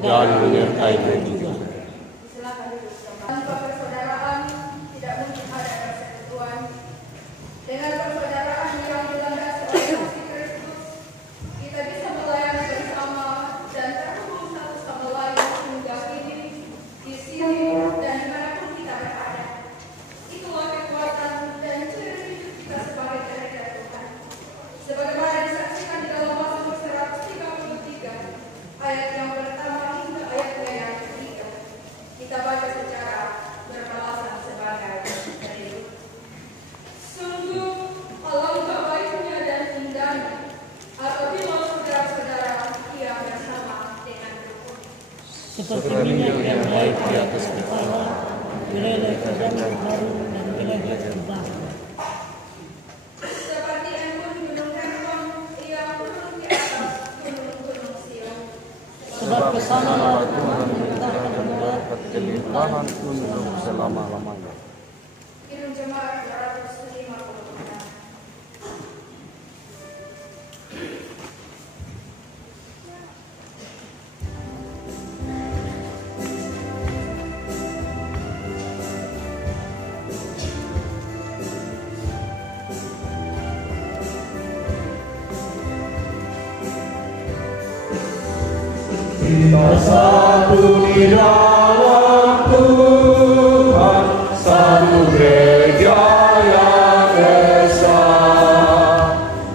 dan menyertai kami juga. Tanpa persaudaraan tidak mungkin ada persekutuan. Dengan persaudaraan yang dilandasi oleh kasih Kristus, kita bisa melayani bersama dan terhubung satu sama lain hingga kini, di sini dan dimanapun kita berada. Itulah kekuatan dan ciri hidup kita sebagai gereja Tuhan. Sebagaimana disaksikan di dalam Mazmur 133 ayat yang pertama hingga ayatnya yang ketiga. Kita baca secara berbalasan sebagai berikut. Sungguh alangkah baiknya dan indahnya apabila saudara-saudara ia bersama dengan rukun. Seperti minyak yang baik di atas kepala, meleleh ke dalam harum dan meleleh terbang. Seperti embun gunung Hermon ia turun di atas gunung-gunung Sion. Sebab kesanalah Tuhan memerintahkan umat Kelimpahan untuk selama-lamanya. Kidung Jemaat 256. Kita satu di dalam Tuhan, satu gereja yang esa.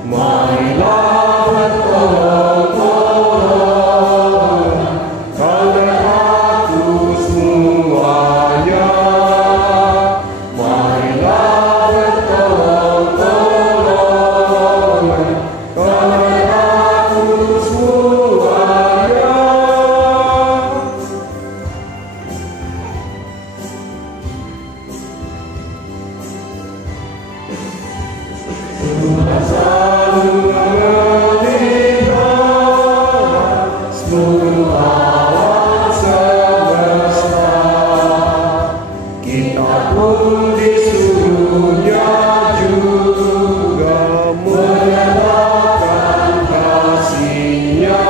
Marilah bertolong-tolong karena aku semuanya. Marilah bertolong-tolong karena aku semuanya. Tuhan selalu melihara seluruh alam semesta. Kita pun disuruhnya juga menyatakan kasih-Nya.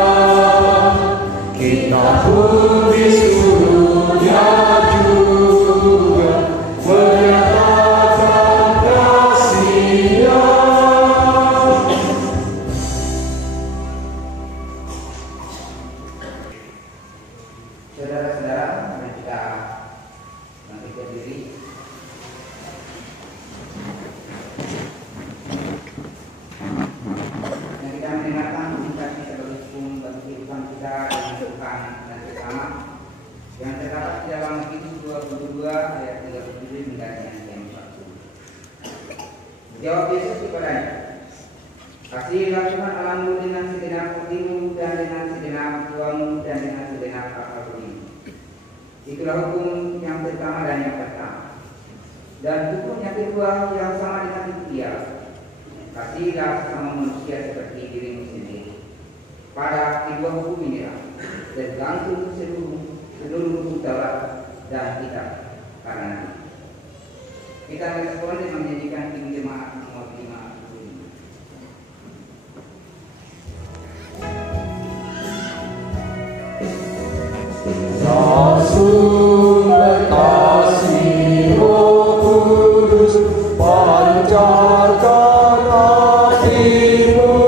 Kita pun disuruhnya juga menyatakan kasih-Nya. Saudara-saudara, mari kita bangkit berdiri. Dan kita mendengarkan inspirasi sebagai hukum bagi kehidupan kita dengan Tuhan dan bersama yang terdapat di dalam Matius 22 ayat 37 hingga yang 40. Jawab Yesus kepadanya, "Kasihilah Tuhan Allahmu dengan segenap hatimu dan dengan segenap jiwamu dan dengan segenap akal budimu. Itulah hukum yang pertama dan yang pertama. Dan hukum yang kedua yang sama dengan itu ialah, kasihilah sesama manusia seperti dirimu sendiri. Pada kedua hukum inilah tergantung seluruh hukum Taurat dan kitab para nabi." Kita merespon dengan menyanyikan Kidung Jemaat nomor 55. Sumber kasih Roh Kudus, pancarkan hatimu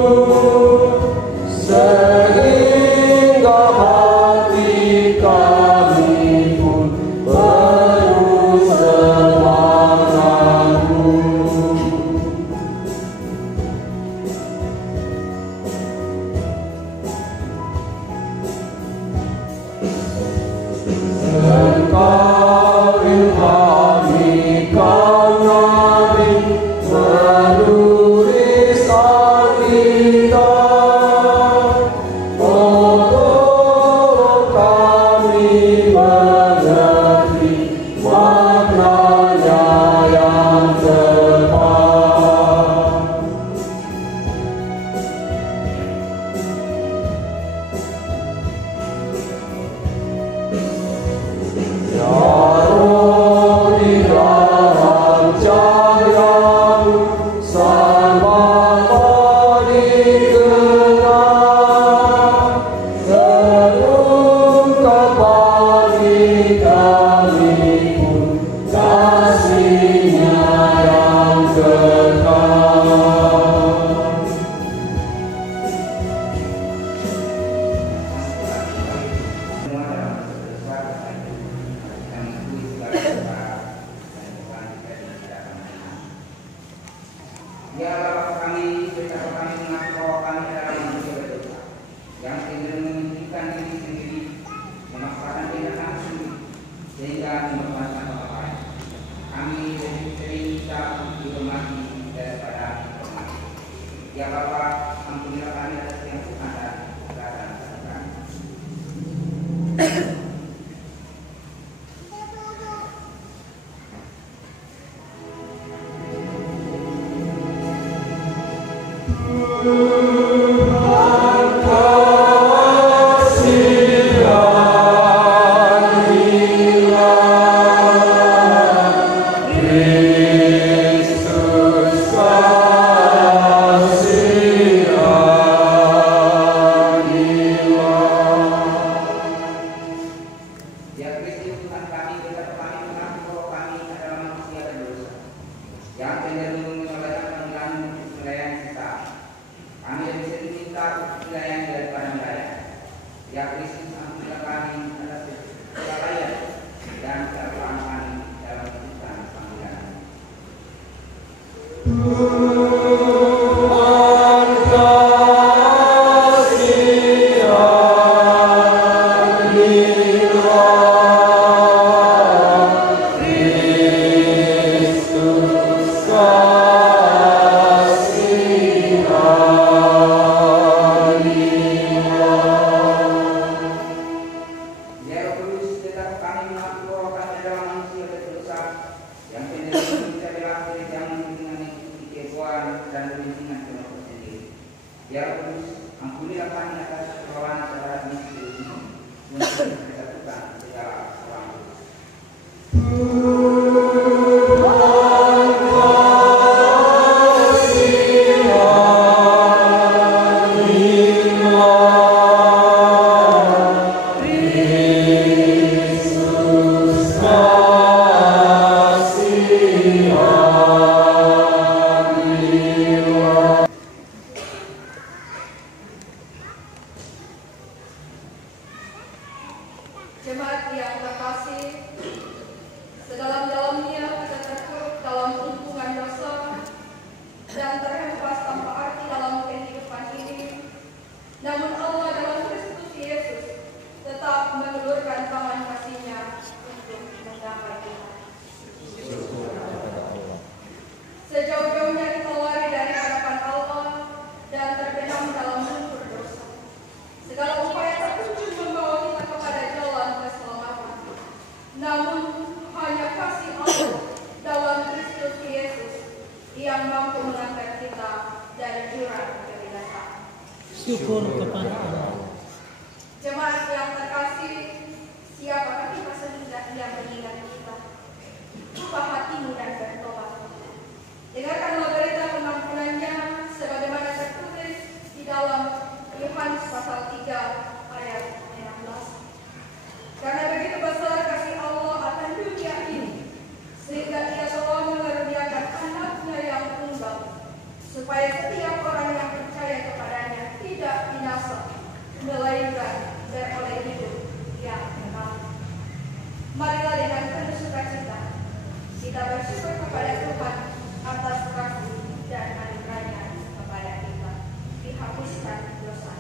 sehingga hati kami pun penuh semangat-Mu. Jemaat yang terkasih, sedalam-dalamnya kita terpuruk dalam tumpukan dosa dan terhempas tanpa arti dalam kehidupan ini. Namun Allah dalam Kristus Yesus tetap mengulurkan tangan kasih-Nya untuk menggapai kita. Sejauh-jauhnya kita lari dari hadapan Allah dan terbenam dalam lumpur dosa. Segala upaya terkunci membawa kita kepada jalan keselamatan. Namun hanya kasih Allah dalam Kristus Yesus yang mampu mengangkat kita dari jurang kebinasaan. Syukur kepada Allah. Jemaat yang terkasih, siapakah kita sesudah Ia mengingat kita? Buka hatimu dan bertobat. Dengarkanlah berita pengampunan-Nya sebagaimana tertulis di dalam Yohanes pasal 3 ayat 16. Karena begitu besar kasih Allah akan dunia ini, sehingga Ia telah mengaruniakan Anak-Nya yang tunggal, supaya setiap orang yang percaya kepada-Nya tidak binasa, melainkan beroleh hidup yang kekal. Marilah dengan penuh sukacita kita bersyukur kepada Tuhan atas kasih dan anugerah-Nya kepada kita, dihapuskan dosa-dosa.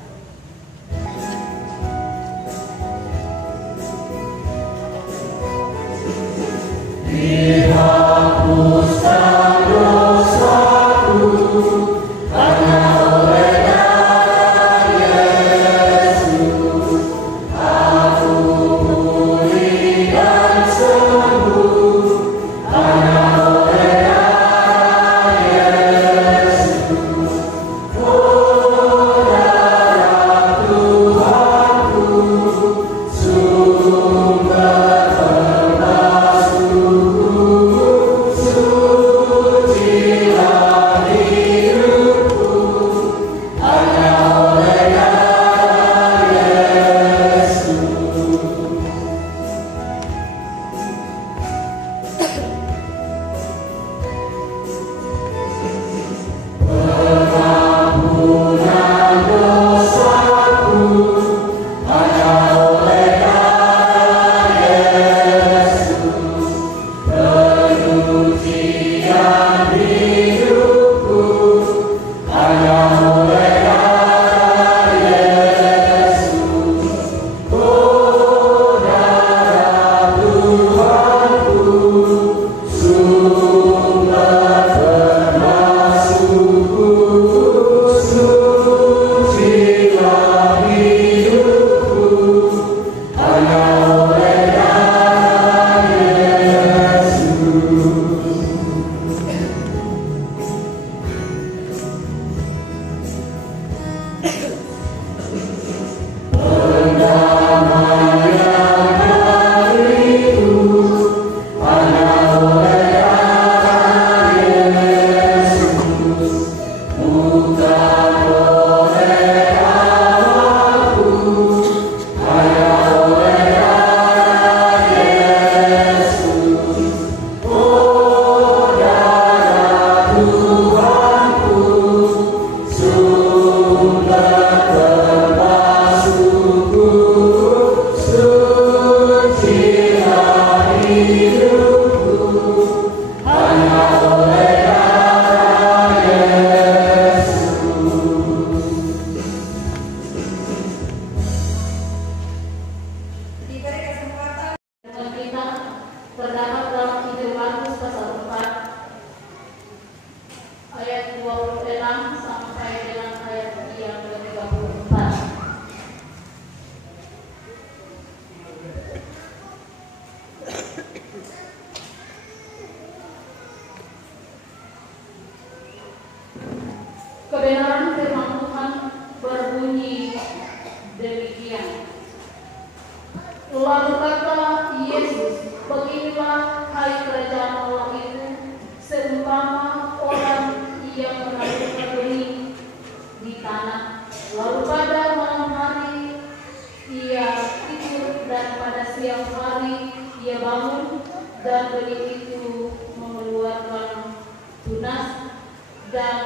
Dihapuskan dosaku hanya oleh darah Yesus. Aku pulih dan sembuh hanya oleh darah Yesus. Oh, darah Tuhanku, sumber perbasuhku. Lalu kata Yesus, beginilah hai kerajaan Allah itu, seumpama orang yang menaburkan benih di tanah. Lalu pada malam hari ia tidur dan pada siang hari ia bangun dan benih itu mengeluarkan tunas dan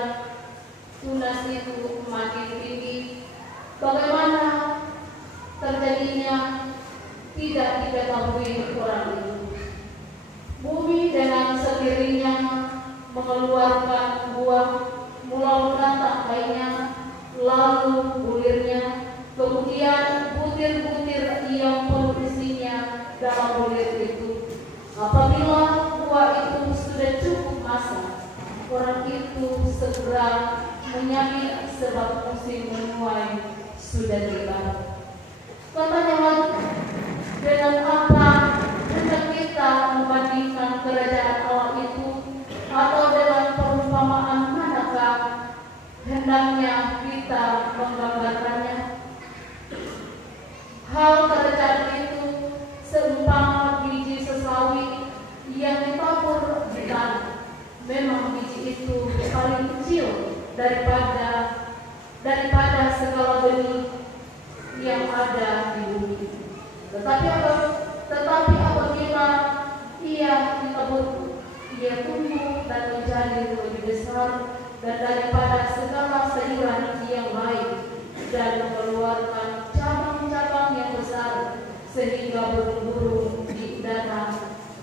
tunas itu makin tinggi. Bagaimana terjadinya tidak diketahui orang itu. Bumi dengan sendirinya mengeluarkan buah, mula-mula tangkainya, lalu bulirnya, kemudian butir-butir yang penuh isinya dalam bulir itu. Apabila buah itu sudah cukup masak, orang itu segera menyamit sebab musim menuai sudah tiba. Katanya lagi, dengan apa hendak kita membandingkan kerajaan Allah itu, atau dengan perumpamaan manakah hendaknya kita menggambarkannya? Hal kerajaan itu seumpama biji sesawi yang ditabur di tanah. Memang biji itu paling kecil daripada segala benih yang ada di bumi. Tetapi apabila ia ditabur, ia tumbuh dan menjadi lebih besar dan daripada segala sayuran yang baik dan mengeluarkan cabang-cabang yang besar, sehingga burung-burung di udara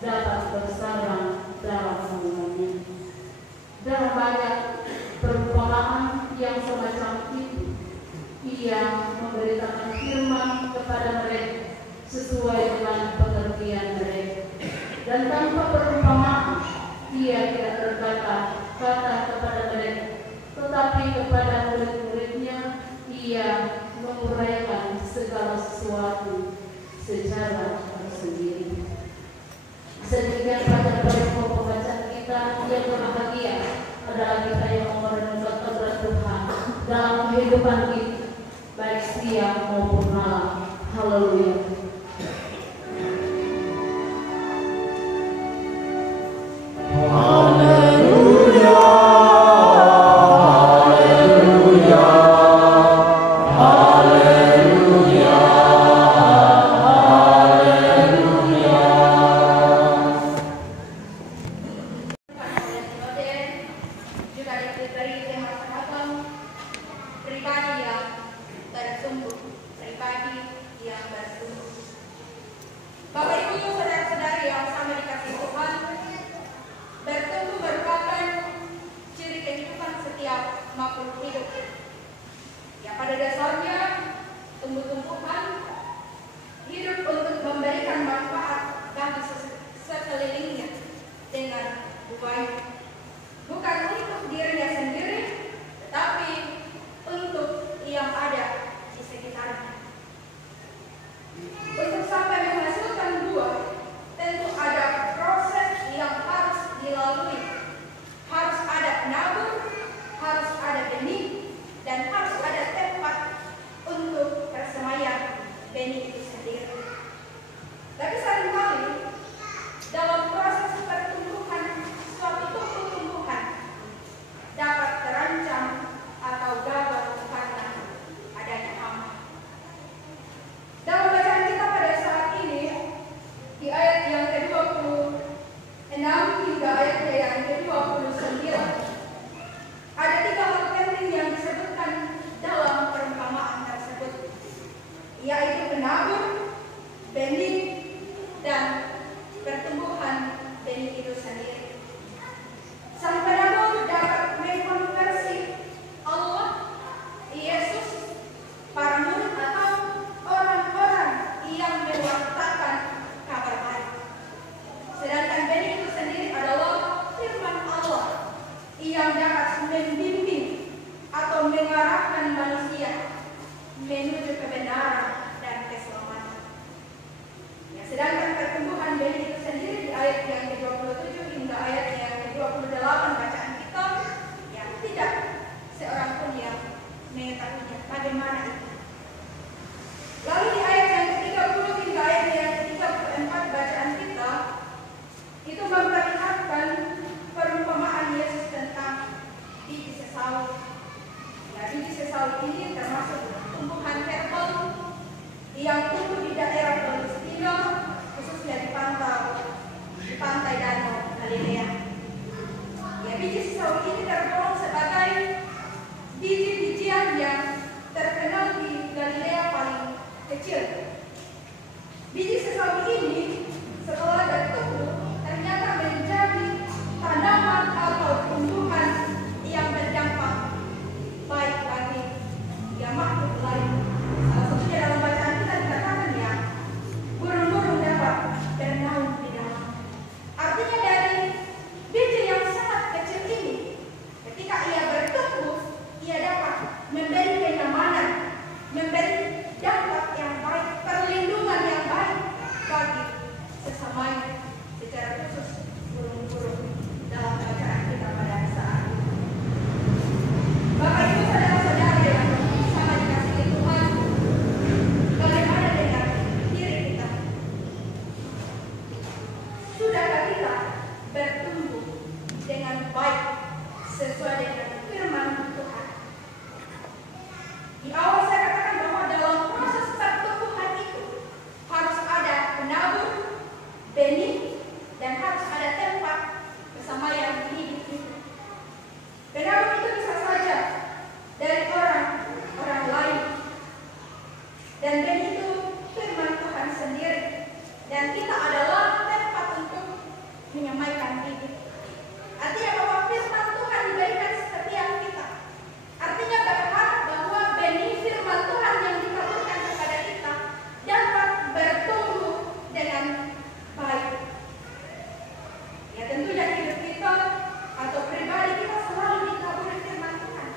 dapat bersarang dalam naungannya. Dalam banyak perumpamaan yang semacam itu, ia memberitakan firman kepada mereka sesuai dengan pengertian mereka, dan tanpa perumpamaan ia tidak berkata kata kepada mereka, tetapi kepada murid-muridnya ia menguraikan segala sesuatu secara tersendiri. Sedemikian pada pembacaan kita yang berbahagia adalah kita yang merenungkan kebenaran Tuhan dalam kehidupan kita, baik siang maupun malam. Haleluya. Sedangkan pertumbuhan benih itu sendiri di ayat yang ke-27 hingga Dan kita adalah tempat untuk menyampaikan itu. Artinya bahwa firman Tuhan diberikan setiap kita. Artinya berharap bahwa benih firman Tuhan yang ditaburkan kepada kita dapat bertumbuh dengan baik. Ya tentunya hidup kita atau pribadi kita selalu ditaburi firman Tuhan.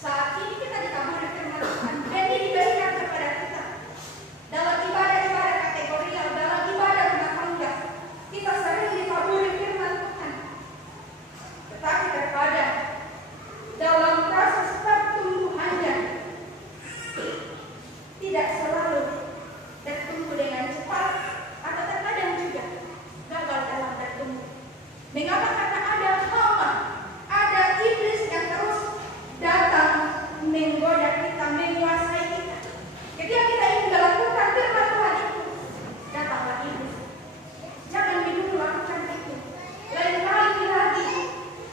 Saat ini kita ditaburi firman Tuhan. Benih diberikan kepada kita. Dalam ibadah-ibadah kategorial, dalam ibadah rumah tangga, kita sering ditaburi firman Tuhan. Tetapi terkadang dalam proses pertumbuhannya tidak selalu bertumbuh dengan cepat, atau terkadang juga gagal dalam bertumbuh. Mengapa? Karena ada hama, ada iblis yang terus datang menggoda kita, menguasai kita. Ketika kita ingin melakukan firman Tuhan itu, datanglah iblis. Jangan dulu lakukan itu. Lain kali lagi.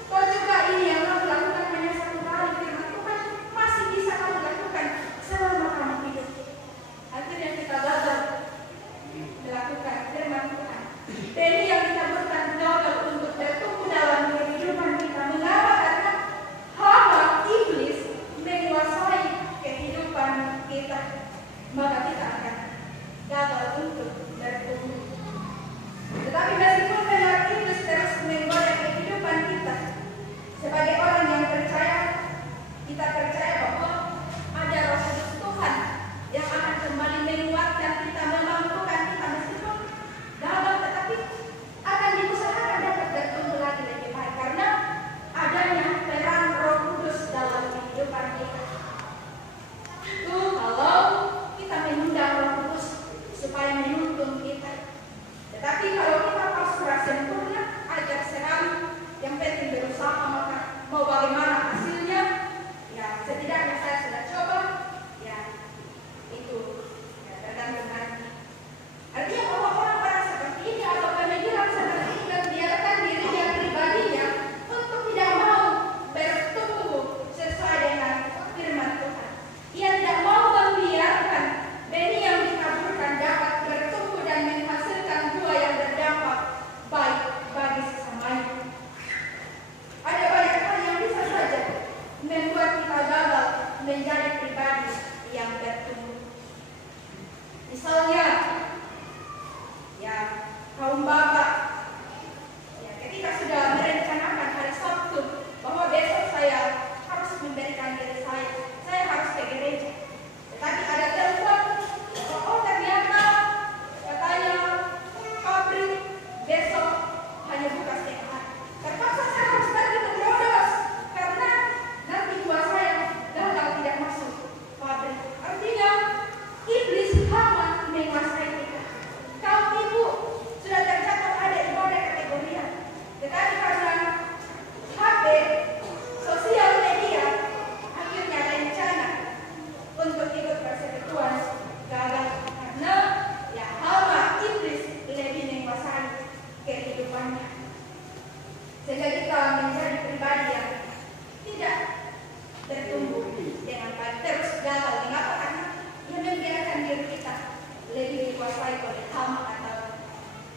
Kau juga ini yang kamu lakukan hanya satu kali firman Tuhan masih bisa kamu lakukan selama kamu hidup. Akhirnya kita gagal melakukan firman Tuhan. Benih yang ditaburkan gagal untuk bertumbuh dalam kehidupan kita. Mengapa? Karena hama iblis menguasai kehidupan kita. Maka kita akan gagal untuk bertumbuh. Tetapi meskipun memang iblis terus menggoda kehidupan kita, sebagai orang yang percaya, kita percaya bahwa ada Roh Kudus Tuhan yang akan kembali menguatkan kita, memampukan kita meskipun gagal, tetapi akan diusahakan dapat bertumbuh lagi lebih baik karena adanya peran Roh Kudus dalam kehidupan kita. Itu kalau kita mengundang Roh Kudus supaya menuntun kita. Tetapi kalau kita pasrah sempurna, ajar sekali, yang penting berusaha, maka mau bagaimana hasilnya, ya setidaknya saya sudah coba, ya itu ya, tergantung nanti. Artinya bahwa orang-orang seperti ini atau pemikiran seperti ini membiarkan dirinya pribadinya untuk tidak mau bertumbuh sesuai dengan firman Tuhan. Ia tidak mau membiarkan benih yang ditaburkan dapat bertumbuh dan menghasilkan buah yang berdampak baik bagi sesamanya. Ada banyak hal yang bisa saja membuat kita gagal menjadi pribadi yang bertumbuh. Misalnya, ya kaum bapak, ya ketika sudah merencanakan hari Sabtu bahwa besok saya harus memberikan diri saya harus ke gereja. Tetapi ada telepon, oh ternyata katanya pabrik besok hanya buka setengah hari. Terpaksa saya harus pergi ke Modos karena nanti buah saya gagal tidak masuk pabrik. Artinya iblis hama menguasai kita. Kaum ibu sudah tercatat ada ibadah kategorial, tetapi karena HP, sosial media, akhirnya rencana untuk ikut persekutuan gagal karena ya hama iblis lebih menguasai kehidupannya. Sehingga kita menjadi pribadi yang tidak bertumbuh dengan baik, terus gagal. Mengapa? Karena ia membiarkan diri kita lebih dikuasai oleh hama atau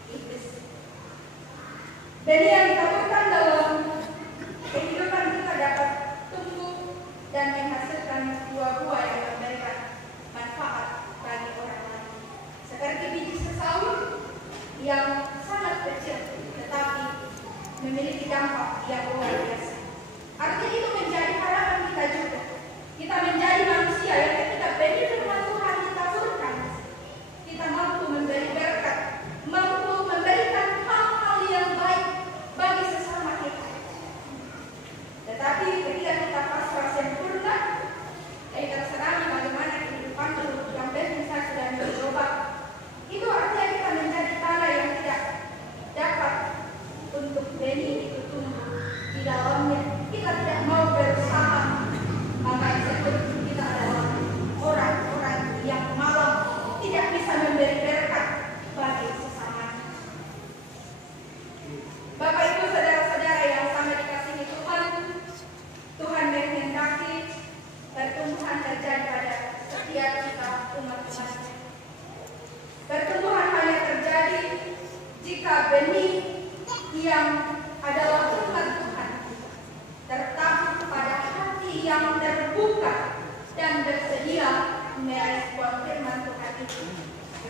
iblis. Benih yang ditaburkan dalam kehidupan kita dapat tumbuh dan menghasilkan buah-buah yang memberikan manfaat bagi orang lain. Seperti biji sesawi yang sangat kecil tetapi memiliki dampak yang luar biasa. Artinya itu menjadi harapan kita juga. Kita menjadi manusia yang ketika benih firman Tuhan ditaburkan, kita mampu memberi berkat, mampu memberikan hal-hal yang baik bagi sesama kita. Tetapi ketika kita pasrah sempurna, terserah bagaimana kehidupan yang penting saya sudah mencoba. Itu artinya kita menjadi tanah yang tidak dapat untuk benih itu tumbuh di dalam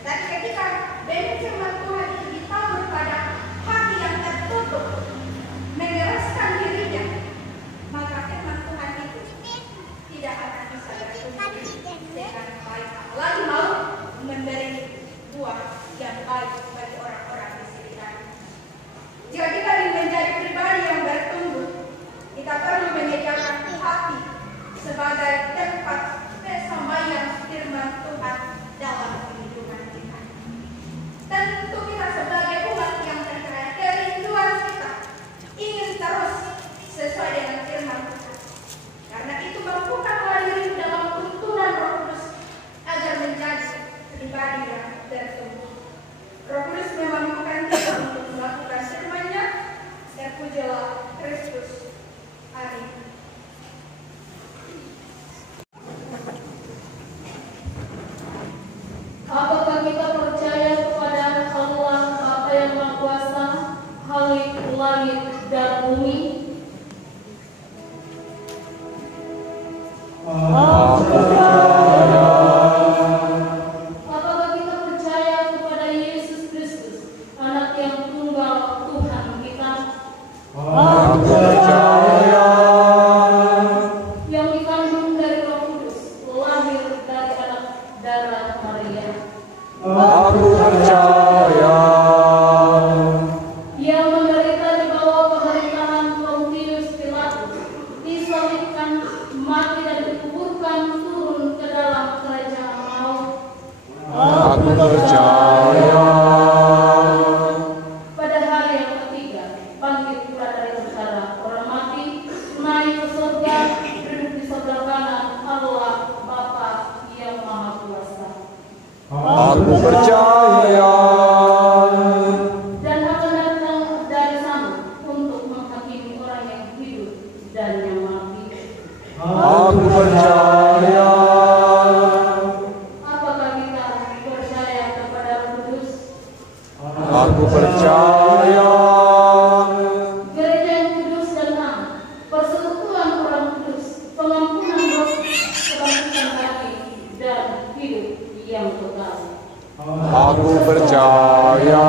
Dan ketika benih firman Tuhan itu ditabur pada hati yang tertutup, mengeraskan dirinya, maka firman Tuhan itu tidak akan bisa bertumbuh dengan baik, apalagi mau memberi buah yang baik bagi orang-orang di sekitarnya. Jika kita ingin menjadi pribadi yang bertumbuh, kita perlu menyediakan hati sebagai tempat persampaian firman Tuhan dalam kehidupan kita. Tentu kita sebagai umat yang percaya, kerinduan kita ingin terus sesuai dengan firman Tuhan. Karena itu mampukan diri dalam tuntunan Roh Kudus agar menjadi pribadi yang bertumbuh. Roh Kudus memampukan kita untuk melakukan firman-Nya. Terpujilah Kristus. Amin. Apakah kita percaya kepada Allah Bapa yang Maha Kuasa, Khalik langit dan bumi? Apakah kita percaya kepada Yesus Kristus, Anak yang tunggal Tuhan kita? Yang dikandung dari Roh Kudus, lahir dari anak darah Maria. Aku percaya. Yang menderita di bawah pemerintahan Pontius Pilatus, disalibkan, mati dan dikuburkan, turun ke dalam kerajaan maut. Aku percaya. Pada hari yang ketiga, bangkit pula dari antara orang mati, naik ke surga, duduk di sebelah kanan Allah Bapa yang Maha Kuasa. Aku percaya. Dan akan datang dari sana untuk menghakimi orang yang hidup dan yang mati. Aku percaya. Apakah kita percaya kepada Roh Kudus? Aku percaya. Gereja yang kudus dan am, persekutuan orang kudus, pengampunan dosa, kebangkitan hati, dan hidup yang kekal. Aku percaya.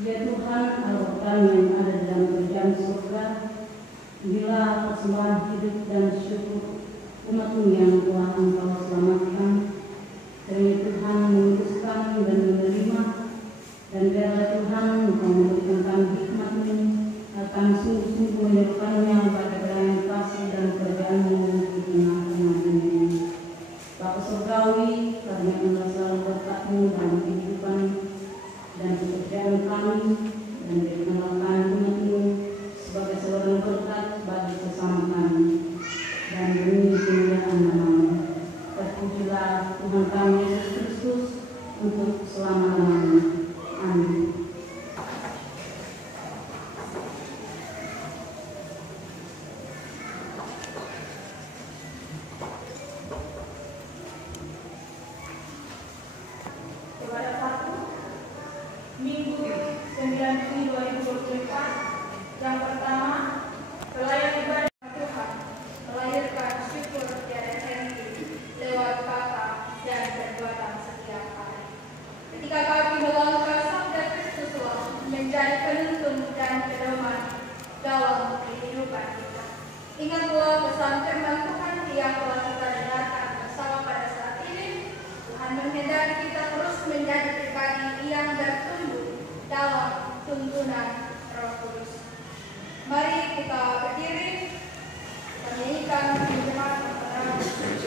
Ya Tuhan, Allah kami yang ada dalam kerajaan surga, bila persembahan hidup dan syukur umat-Mu yang telah Engkau selamatkan, kiranya Tuhan memutuskan dan menerima, dan biarlah Tuhan Engkau memberikan kami hikmat-Mu akan sungguh-sungguh menyerukannya pada pelayanan kasih dan kerajaan-Mu di tengah-tengah dunia. Bapa surgawi, karena Engkau selalu berkat-Mu dalam kehidupan dan pekerjaan kami, dan dikenalkan umat-Mu sebagai seorang berkat bagi sesama kami, dan demi kemuliaan nama-Mu. Terpujilah Tuhan kami Yesus Kristus untuk selama-lamanya. Amin. Kepada satu Minggu 9 Juni 2024, yang pertama, pelayan ibadah Tuhan melahirkan syukur tiada henti lewat kata dan perbuatan setiap hari. Ketika kami melangkah sabda Kristus menjadi penuntun dan pedoman dalam kehidupan kita. Ingatlah pesan firman Tuhan yang telah kita dengarkan bersama pada saat ini. Tuhan menghendaki kita terus menjadi pribadi yang bertumbuh dalam tuntunan Roh Kudus. Mari kita berdiri, kita nyanyikan jemaat Keterangan 26.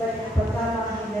dari yang pertama hingga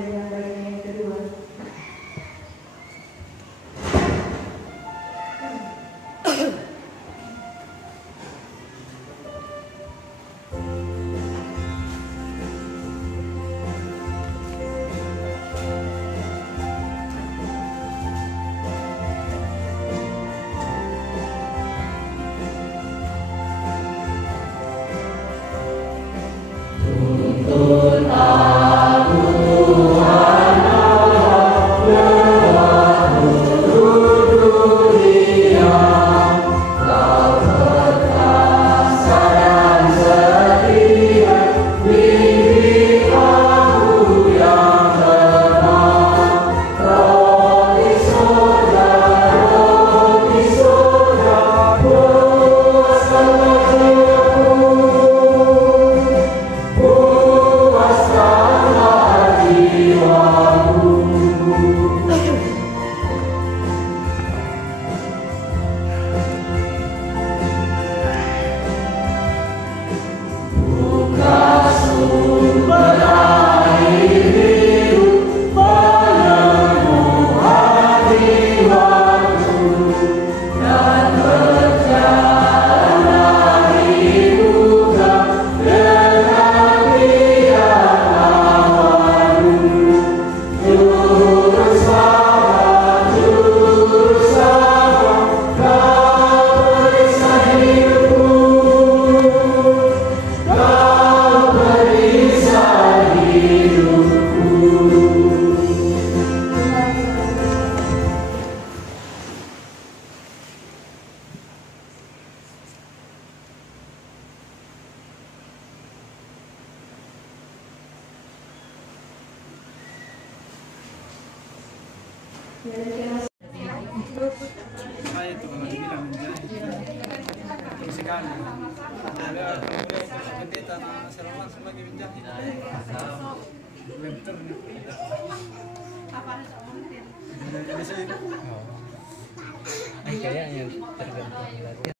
Saya itu kalau dibilang menjahit terus sekali. Ada kemudian pendeta selama sebagai menjahit. Bentar nih. Jadi saya kayaknya tergantung